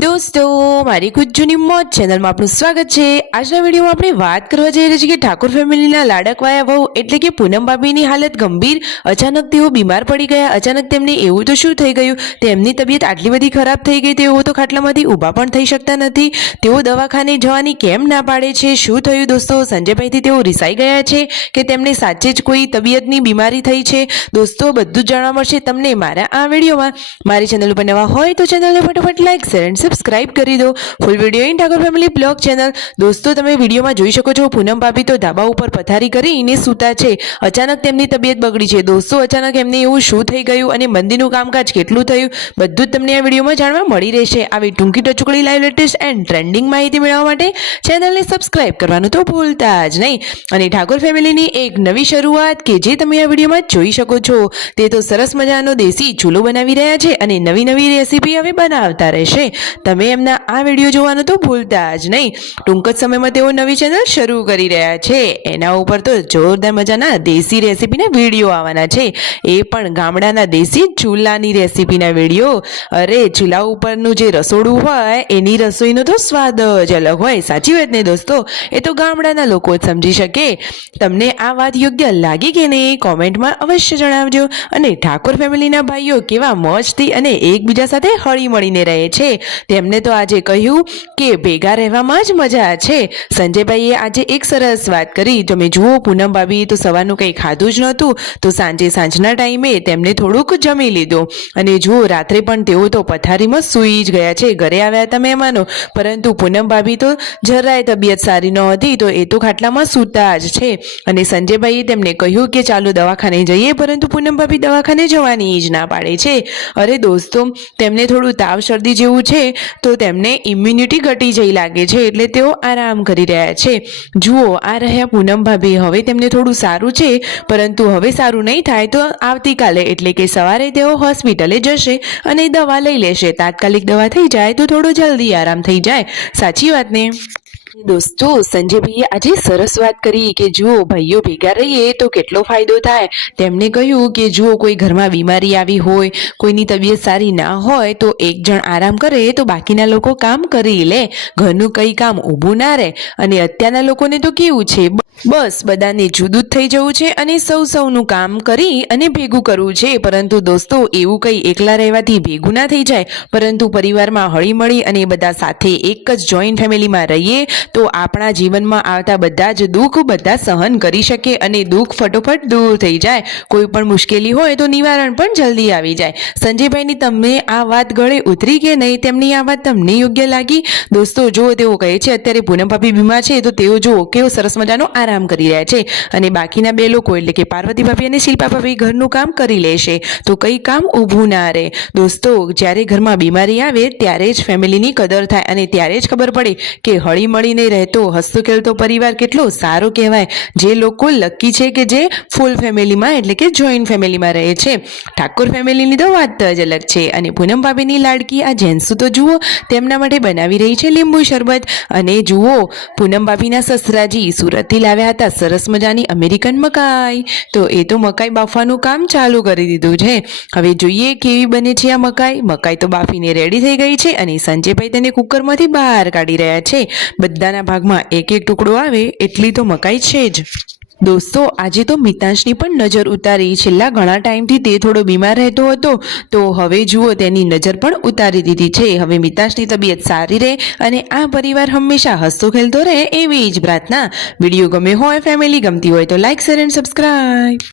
દોસ્તો મારી ખુદ જૂની મોજ ચેનલમાં આપનું સ્વાગત છે। આજના વિડીયોમાં આપણે વાત કરવા જઈ રહ્યા છીએ કે ઠાકોર ફેમિલીના લાડકવાયા વહુ એટલે કે પૂનમ ભાભીની હાલત ગંભીર। અચાનક તેઓ બીમાર પડી ગયા। અચાનક તેમને એવું તો શું થઈ ગયું? તેમની તબિયત આટલી બધી ખરાબ થઈ ગઈ તેઓ તો ખાટલામાંથી ઊભા પણ થઈ શકતા નથી। તેઓ દવાખાને જવાની કેમ ના પાડે છે? શું થયું દોસ્તો? સંજયભાઈથી તેઓ રિસાઈ ગયા છે કે તેમને સાચે જ કોઈ તબિયતની બીમારી થઈ છે? દોસ્તો બધું જ જાણવા મળશે તમને મારા આ વિડીયોમાં। મારી ચેનલ ઉપર નવા હોય તો ચેનલને ફટાફટ લાઈક શેર એન્ડ સબસ્ક્રાઇબ કરી દો। Full video in Thakor family blog channel. દોસ્તો તમે વિડીયોમાં જોઈ શકો છો પૂનમ ભાભી તો ધાબા ઉપર પથારી કરીને સૂતા છે। અચાનક તેમની તબિયત બગડી છે। દોસ્તો અચાનક એમને એવું શું થઈ ગયું અને મંદિરનું કામકાજ કેટલું થયું બધું જ તમને આ વિડીયોમાં જાણવા મળી રહેશે। આવી ટૂંકી ટચુકડી લાઈવ લેટેસ્ટ એન્ડ ટ્રેન્ડિંગ માહિતી મેળવવા માટે ચેનલને સબસ્ક્રાઇબ કરવાનું તો ભૂલતા જ નહીં। અને ઠાકોર ફેમિલીની એક નવી શરૂઆત કે જે તમે આ વિડીયોમાં જોઈ શકો છો તે તો સરસ મજાનો દેશી ચૂલો બનાવી રહ્યા છે અને નવી નવી રેસીપી હવે બનાવતા રહેશે। તમે એમના આ વિડીયો જોવાનું તો ભૂલતા જ નહીં। ટૂંક જ સમયમાં તેઓ નવી ચેનલ શરૂ કરી રહ્યા છે। એના ઉપર તો જોરદાર મજાના દેશી રેસીપીના વિડીયો આવવાના છે, એ પણ ગામડાના દેશી ચૂલાની રેસીપીના વિડીયો। અરે ચૂલા ઉપરનું જે રસોડું હોય એની રસોઈનો તો સ્વાદ જ અલગ હોય। સાચી વાત ને દોસ્તો? એ તો ગામડાના લોકો જ સમજી શકે। તમને આ વાત યોગ્ય લાગી કે નહીં કોમેન્ટમાં અવશ્ય જણાવજો। અને ઠાકોર ફેમિલીના ભાઈઓ કેવા મોજથી અને એકબીજા સાથે હળી મળીને રહે છે। તેમને તો આજે કહ્યું કે ભેગા રહેવામાં જ મજા છે। સંજયભાઈએ આજે એક સરસ વાત કરી। તમે જુઓ પૂનમ ભાભી તો સવારનું કંઈ ખાધું જ નહોતું તો સાંજના ટાઈમે તેમને થોડુંક જમી લીધું અને જુઓ રાત્રે પણ તેઓ તો પથારીમાં સૂઈ જ ગયા છે। ઘરે આવ્યા હતા મહેમાનો પરંતુ પૂનમ ભાભી તો જરાય તબિયત સારી ન હતી તો એ તો ખાટલામાં સૂતા જ છે। અને સંજયભાઈએ તેમને કહ્યું કે ચાલો દવાખાને જઈએ પરંતુ પૂનમ ભાભી દવાખાને જવાની જ ના પાડે છે। અરે દોસ્તો તેમને થોડું તાવ શરદી જેવું છે તો તેમને ઇમ્યુનિટી ઘટી જઈ લાગે છે એટલે તેઓ આરામ કરી રહ્યા છે। જુઓ આ રહ્યા પૂનમ ભાભી, હવે તેમને થોડું સારું છે પરંતુ હવે સારું નહીં થાય તો આવતીકાલે એટલે કે સવારે તેઓ હોસ્પિટલે જશે અને દવા લઈ લેશે। તાત્કાલિક દવા થઈ જાય તો થોડો જલ્દી આરામ થઈ જાય। સાચી વાત ને દોસ્તો? સંજયભાઈએ આજે સરસ વાત કરી કે જુઓ ભાઈઓ ભેગા રહીએ તો કેટલો ફાયદો થાય। તેમણે કહ્યું કે જુઓ કોઈ ઘરમાં બીમારી આવી હોય, કોઈની તબિયત સારી ના હોય તો એક જણ આરામ કરે તો બાકીના લોકો કામ કરી લે, ઘરનું કઈ કામ ઊભું ના રહે। અને અત્યારના લોકોને તો કેવું છે, બસ બધાને જુદું થઈ જવું છે અને સૌનું કામ કરી અને ભેગું કરવું છે। પરંતુ દોસ્તો એવું કંઈ એકલા રહેવાથી ભેગું ના થઈ જાય, પરંતુ પરિવારમાં હળી મળી અને બધા સાથે એક જ જોઈન્ટ ફેમિલીમાં રહીએ તો આપણા જીવનમાં આવતા બધા જ દુઃખ બધા સહન કરી શકે અને દુઃખ ફટોફટ દૂર થઈ જાય। કોઈ પણ મુશ્કેલી હોય તો નિવારણ પણ જલ્દી આવી જાય। સંજયભાઈની તમને આ વાત ગળે ઉતરી કે નહીં? તેમની આ વાત તમને યોગ્ય લાગી? દોસ્તો જુઓ તેઓ કહે છે અત્યારે પૂનમ ભાભી બીમાર છે તો તેઓ જુઓ કેવો સરસ મજાનો આરામ કરી રહ્યા છે અને બાકીના બે લોકો એટલે કે પાર્વતી ભાભી અને શિલ્પા ભાભી ઘરનું કામ કરી લેશે તો કઈ કામ ઊભું ના રહે। દોસ્તો જ્યારે ઘરમાં બીમારી આવે ત્યારે જ ફેમિલીની કદર થાય અને ત્યારે જ ખબર પડે કે હળી મળીને રહેતો હસતો ખેલતો પરિવાર કેટલો સારો કહેવાય। જે લોકો લકી છે કે જે ફૂલ ફેમિલીમાં એટલે કે જોઈન્ટ ફેમિલીમાં રહે છે। ઠાકોર ફેમિલીની તો વાત જ અલગ છે। અને પૂનમ ભાભીની લાડકી આ જેન્સુ તો જુઓ તેમના માટે બનાવી રહી છે લીંબુ શરબત। અને જુઓ પૂનમ ભાભીના સસરાજી સુરતથી લાવ્યા હતા સરસ મજાની અમેરિકન મકાઈ, તો એ તો મકાઈ બાફવાનું કામ ચાલુ કરી દીધું છે। હવે જોઈએ કેવી બને છે આ મકાઈ। મકાઈ તો બાફીને રેડી થઈ ગઈ છે અને સંજયભાઈ તેને કુકરમાંથી બહાર કાઢી રહ્યા છે। બધાના ભાગમાં એક એક ટુકડો આવે એટલી તો મકાઈ છે જ। દોસ્તો આજે તો મિતાંશની પણ નજર ઉતારી। છેલ્લા ઘણા ટાઈમથી તે થોડો બીમાર રહેતો હતો તો હવે જુઓ તેની નજર પણ ઉતારી દીધી છે। હવે મિતાંશની તબિયત સારી રહે અને આ પરિવાર હંમેશા હસતો ખેલતો રહે એવી જ પ્રાર્થના। વિડીયો ગમે હોય, ફેમિલી ગમતી હોય તો લાઈક શેર એન્ડ સબસ્ક્રાઇબ।